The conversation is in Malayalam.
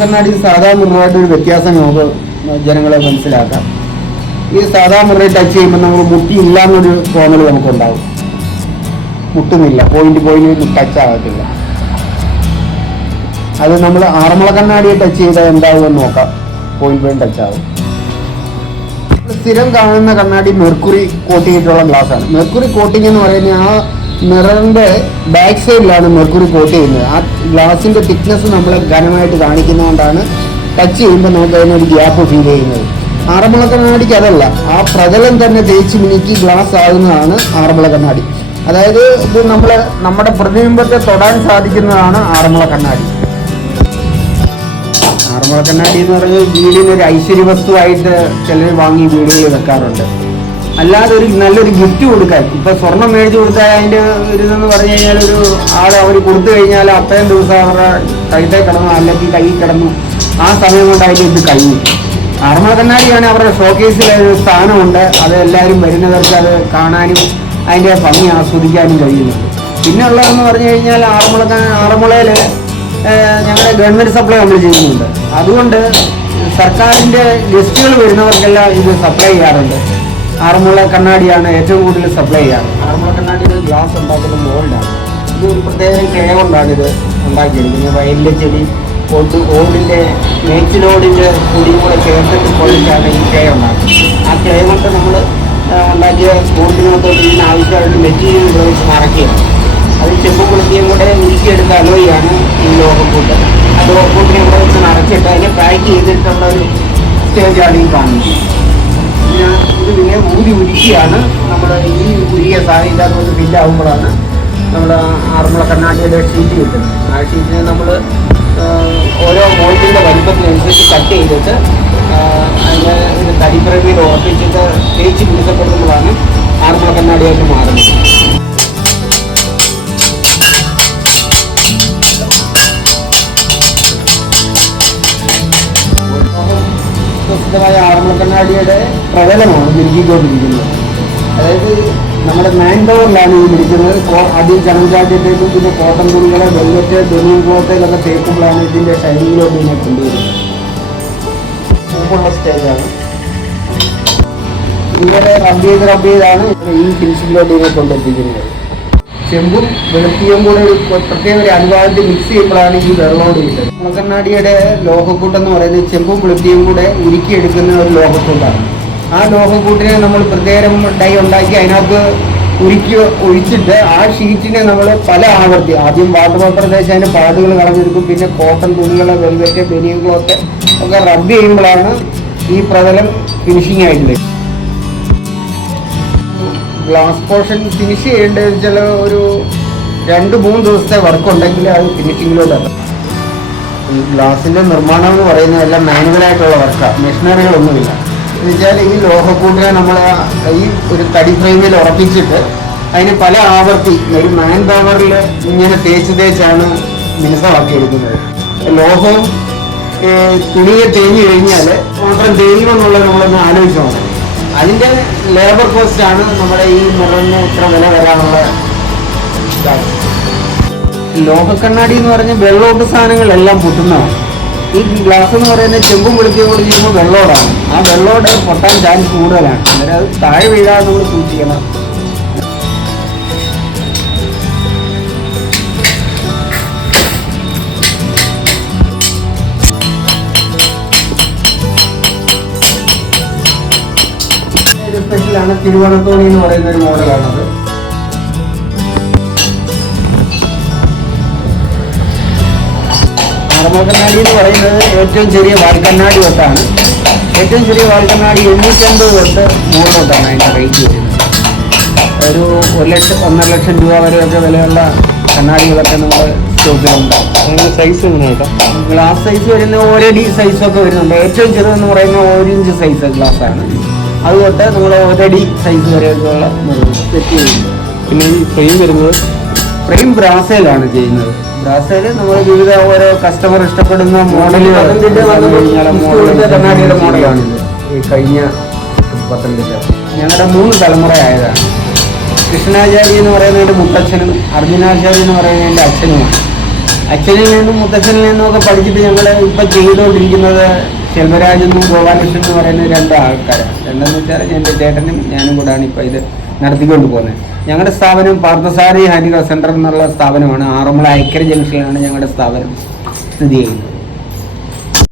കണ്ണാടി സാധാ മുറിവായിട്ട് ഒരു വ്യത്യാസം നമുക്ക് ജനങ്ങളെ മനസ്സിലാക്കാം. ഈ സാധാ മുറി ടച്ച് ചെയ്യുമ്പോൾ നമ്മൾ മുട്ടിയില്ല എന്നൊരു തോന്നൽ നമുക്കുണ്ടാവും. മുട്ടുന്നില്ല പോയിന്റ് പോയിന്റ് ടച്ച് ആകത്തില്ല. അത് നമ്മൾ ആറന്മുള കണ്ണാടിയെ ടച്ച് ചെയ്താൽ എന്താവുമെന്ന് നോക്കാം. പോയിന്റ് പോയിന്റ് ടച്ച് ആവും. സ്ഥിരം കാണുന്ന കണ്ണാടി മെർക്കുറി കോട്ടിങ്ങിട്ടുള്ള ആണ്. മെർക്കുറി കോട്ടിംഗ് എന്ന് പറയുന്നത് ആ മിററിന്റെ ബാക്ക് സൈഡിലാണ് മെർക്കുറി കോട്ട് ചെയ്യുന്നത്. ആ ഗ്ലാസിന്റെ തിക്നെസ് നമ്മൾ ഘനമായിട്ട് കാണിക്കുന്നതുകൊണ്ടാണ് ടച്ച് ചെയ്യുമ്പോൾ നമുക്ക് അതിനൊരു ഗ്യാപ്പ് ഫീൽ ചെയ്യുന്നത്. ആറന്മുള കണ്ണാടിക്ക് അതല്ല ആ പ്രതലം തന്നെ തേച്ച് മിനുക്കി ഗ്ലാസ് ആകുന്നതാണ് ആറന്മുള കണ്ണാടി. അതായത് ഇത് നമ്മൾ നമ്മുടെ പ്രതിബിംബത്തെ തൊടാൻ സാധിക്കുന്നതാണ് ആറന്മുള കണ്ണാടി. ആറന്മുള കണ്ണാടി എന്ന് പറഞ്ഞാൽ വീടിന് ഒരു ഐശ്വര്യ വസ്തുവായിട്ട് ചിലർ വാങ്ങി വീടുകളിൽ വെക്കാറുണ്ട്. അല്ലാതെ ഒരു നല്ലൊരു ഗിഫ്റ്റ് കൊടുക്കാൻ. ഇപ്പൊ സ്വർണം മേടിച്ചു കൊടുത്താൽ അതിന്റെ ഒരു ഇതെന്ന് പറഞ്ഞു കഴിഞ്ഞാൽ ഒരു ആളെ അവർ കൊടുത്തു കഴിഞ്ഞാൽ അത്രയും ദിവസം അവരുടെ കഴുത്തേ കിടന്നു അല്ലെങ്കിൽ കൈ കിടന്നു. ആ സമയം കൊണ്ട് അതിന്റെ ഇത് കഴിഞ്ഞു. ആറന്മുള അവരുടെ ഷോക്കേസിൽ ഒരു സ്ഥാനമുണ്ട്. അത് എല്ലാവരും വരുന്നവർക്ക് അത് കാണാനും അതിന്റെ ഭംഗി ആസ്വദിക്കാനും കഴിയുന്നുണ്ട്. പിന്നെ ഉള്ളതെന്ന് പറഞ്ഞു കഴിഞ്ഞാൽ ആറന്മുള ആറന്മുളയിൽ ഞങ്ങളുടെ ഗവൺമെന്റ് സപ്ലൈ നമ്മൾ ചെയ്യുന്നുണ്ട്. അതുകൊണ്ട് സർക്കാരിന്റെ ഗസ്റ്റുകൾ വരുന്നവർക്കെല്ലാം ഇത് സപ്ലൈ ചെയ്യാറുണ്ട്. ആറന്മുള കണ്ണാടിയാണ് ഏറ്റവും കൂടുതൽ സപ്ലൈ ചെയ്യാറ് ആറന്മുള കണ്ണാടിയുടെ ഗ്ലാസ് ഉണ്ടാക്കുന്ന മോൾഡാണ്. ഇത് ഒരു പ്രത്യേക ക്ലേ കൊണ്ടാണ് ഇത് ഉണ്ടാക്കിയിരിക്കുന്നത് വയലിലെ ചെടി ഓട് ഓടിന്റെ മേച്ചിലോടിന്റെ പൊടിയും കൂടെ ചേർത്തിട്ട് പൊളിച്ചാണ് ഈ ക്ലേ ഉണ്ടാക്കുന്നത്. ആ ക്ലേ കൊണ്ട് നമ്മൾ ഉണ്ടാക്കിയ ബോട്ടിനകത്ത് ഇതിന് ആവശ്യമായിട്ട് മെറ്റീരിയൽ ഉപയോഗിച്ച് മറക്കുകയാണ് അത് ചെമ്പ് കുളിക്കുകയും കൂടെ ഉരുക്കിയെടുത്ത അലോയാണ് ഈ ലോകക്കൂട്ട്. ആ ലോകക്കൂട്ടിനെ ഇവിടെ വെച്ച് നിറച്ചിട്ട് അതിനെ പാക്ക് ചെയ്തിട്ടുള്ള ഒരു സ്റ്റേജാണ് ഈ കാണുന്നത്. പിന്നെ ഇതിങ്ങനെ ഊതി ഉരുക്കിയാണ് നമ്മൾ ഈ ഉരുകിയ സാധനം ഇതതുകൊണ്ട് ബില്ലാവുമ്പോഴാണ് നമ്മൾ ആറന്മുള കണ്ണാടിയുടെ ഷീറ്റ് കിട്ടുന്നത്. ആ ഷീറ്റിനെ നമ്മൾ ഓരോ മോൾട്ടിന്റെ വലിപ്പത്തിനനുസരിച്ച് കട്ട് ചെയ്തിട്ട് അതിനെ ഒരു തടിപ്പിറവിയിൽ ഉറപ്പിച്ചിട്ട് തേച്ച് പിടിക്കപ്പെടുമ്പോഴാണ് ആറന്മുള കണ്ണാടിയായിട്ട് മാറുന്നത്. പ്രസിദ്ധമായ ആറന്മുള കണ്ണാടിയുടെ പ്രബലമാണ് മിനുക്കിക്കൊണ്ടിരിക്കുന്നത് അതായത് നമ്മുടെ മാൻ പവറിലാണ് ഇത് മിരിക്കുന്നത് ആദ്യം ചണഞ്ചാട്ടിയത്തേക്കും പിന്നെ കോട്ടൺ തുണികളെ വെല്ലറ്റ് ഡെനിയും കോട്ടയിലൊക്കെ തേക്കുമ്പോഴാണ് ഇതിന്റെ ഷൈനിങ്ങിലോട്ട് ഇതിനെ കൊണ്ടുവരുന്നത്. പൂപ്പുള്ള സ്റ്റേജാണ് ഇങ്ങനെ റബ്ബ് ചെയ്ത് റബ്ബ് ചെയ്താണ് ഈ ഫിനിഷിങ്ങിലോട്ട് ഇതിനെ കൊണ്ടെത്തിക്കുന്നത്. ചെമ്പും വെളുപ്പിയും കൂടെ ഒരു പ്രത്യേക ഒരു അനുവാദത്തിൽ മിക്സ് ചെയ്യുമ്പോഴാണ് ഈ വെള്ളോട് കിട്ടുന്നത്. മുളക്കണ്ണാടിയുടെ ലോഹക്കൂട്ട് എന്ന് പറയുന്നത് ചെമ്പും വെളുപ്പിയും കൂടെ ഉരുക്കിയെടുക്കുന്ന ഒരു ലോഹക്കൂട്ടാണ്. ആ ലോഹക്കൂട്ടിനെ നമ്മൾ പ്രത്യേകം ഡൈ ഉണ്ടാക്കി അതിനകത്ത് ഉരുക്കി ഒഴിച്ചിട്ട് ആ ഷീറ്റിനെ നമ്മൾ പല ആവർത്തി ആദ്യം വാട്ടർ പേപ്പർ തേച്ച് അതിന്റെ പാടുകൾ കളഞ്ഞെടുക്കും. പിന്നെ കോട്ടൺ തുണികൾ വെൽവെറ്റ് ബെനിയും ക്ലോത്ത് ഒക്കെ റബ്ബ് ചെയ്യുമ്പോഴാണ് ഈ പ്രതലം ഫിനിഷിംഗ് ആയിട്ട് വരും ഗ്ലാസ് പോർഷൻ ഫിനിഷ് ചെയ്യേണ്ടത് ചില ഒരു രണ്ട് മൂന്ന് ദിവസത്തെ വർക്ക് ഉണ്ടെങ്കിൽ അത് ഫിനിഷിങ്ങിലോട്ട് ഈ ഗ്ലാസിന്റെ നിർമ്മാണം എന്ന് പറയുന്നത് എല്ലാം മാനുവലായിട്ടുള്ള വർക്കാണ് മെഷീനറികളൊന്നുമില്ല എന്ന് വെച്ചാൽ ഈ ലോഹക്കൂട്ടിനെ നമ്മൾ ഈ ഒരു തടി ഫ്രെയിമിൽ ഉറപ്പിച്ചിട്ട് അതിന് പല ആവർത്തി ഒരു മാൻ പവറിൽ ഇങ്ങനെ തേച്ച് തേച്ചാണ് മിനുസമാക്കിയെടുക്കുന്നത് ലോഹവും തുണിയെ തേഞ്ഞു കഴിഞ്ഞാൽ മാത്രം തേഞ്ഞുമെന്നുള്ളത് നമ്മളൊന്ന് ആലോചിച്ച് നോക്കണം. അതിന്റെ ലേബർ കോസ്റ്റ് ആണ് നമ്മുടെ ഈ മിററിന് ഇത്ര വില വരാനുള്ള. ലോഹക്കണ്ണാടി എന്ന് പറഞ്ഞ വെള്ളോട്ട് സാധനങ്ങളെല്ലാം പൊട്ടുന്നതാണ്. ഈ ഗ്ലാസ് എന്ന് പറയുന്നത് ചെമ്പും വെളുത്തിയും കൂടി ചെയ്യുമ്പോൾ വെള്ളോടാണ് ആ വെള്ളോട് പൊട്ടാൻ ചാൻസ് കൂടുതലാണ്. അന്നേരം അത് താഴെ വീഴാതെ നമ്മൾ സൂക്ഷിക്കണം. സ്പെഷ്യലാണ് തിരുവനന്തപുരം എന്ന് പറയുന്ന ഒരു മോഡലാണത്. മറമോക്കണ്ണാടി എന്ന് പറയുന്നത് ഏറ്റവും ചെറിയ വാൽക്കണ്ണാടി തൊട്ടാണ്. ഏറ്റവും ചെറിയ വാൽക്കണ്ണാടി എണ്ണൂറ്റമ്പത് തൊട്ട് മുകളിലോട്ടാണ് അതിന്റെ റേറ്റ് വരുന്നത്. ഒരു ഒരു ലക്ഷം ഒന്നര ലക്ഷം രൂപ വരെയൊക്കെ വിലയുള്ള കണ്ണാടികളൊക്കെ നമ്മൾ സ്റ്റോക്കിലുണ്ട് സൈസ് ഗ്ലാസ് സൈസ് വരുന്ന ഒരടി സൈസൊക്കെ വരുന്നുണ്ട്. ഏറ്റവും ചെറുതെന്ന് പറയുന്ന ഒരു ഇഞ്ച് സൈസ് ഗ്ലാസ് ആണ്. അത് തൊട്ട് നമ്മൾ ഒരടി സൈസ് വരെയൊക്കെയുള്ള സെറ്റ് ചെയ്യുന്നുണ്ട് പിന്നെ ഈ ഫ്രെയിം വരുന്നത്? ഫ്രെയിം ബ്രാസയിലാണ് ചെയ്യുന്നത്. ബ്രാസയിൽ നമ്മൾ വിവിധ ഓരോ കസ്റ്റമർ ഇഷ്ടപ്പെടുന്ന മോഡലുകൾ മോഡലാണ് ഈ കഴിഞ്ഞ പത്തനംതിട്ട. ഞങ്ങളുടെ മൂന്ന് തലമുറ ആയതാണ്. കൃഷ്ണാചാരി എന്ന് പറയുന്നതിന്റെ മുത്തച്ഛനും അർജുനാചാരി എന്ന് പറയുന്നതിന്റെ അച്ഛനുമാണ്. അച്ഛനിൽ നിന്നും മുത്തച്ഛനിൽ നിന്നും ഒക്കെ പഠിച്ചിട്ട് ഞങ്ങൾ ഇപ്പം ചെയ്തുകൊണ്ടിരിക്കുന്നത് ശെൽവരാജ് എന്നും ഗോപാലകൃഷ്ണൻ എന്ന് പറയുന്ന രണ്ട് ആൾക്കാരാണ്. രണ്ടെന്ന് വെച്ചാൽ എന്റെ ചേട്ടനും ഞാനും കൂടാണ് ഇപ്പോൾ ഇത് നടത്തിക്കൊണ്ട് പോകുന്നത്. ഞങ്ങളുടെ സ്ഥാപനം പാർത്ഥസാരി ഹാൻഡിക്രാഫ്റ്റ് സെന്റർ എന്നുള്ള സ്ഥാപനമാണ്. ആറന്മുള ഐക്കര ജംഗ്ഷനിലാണ് ഞങ്ങളുടെ സ്ഥാപനം സ്ഥിതി ചെയ്യുന്നത്.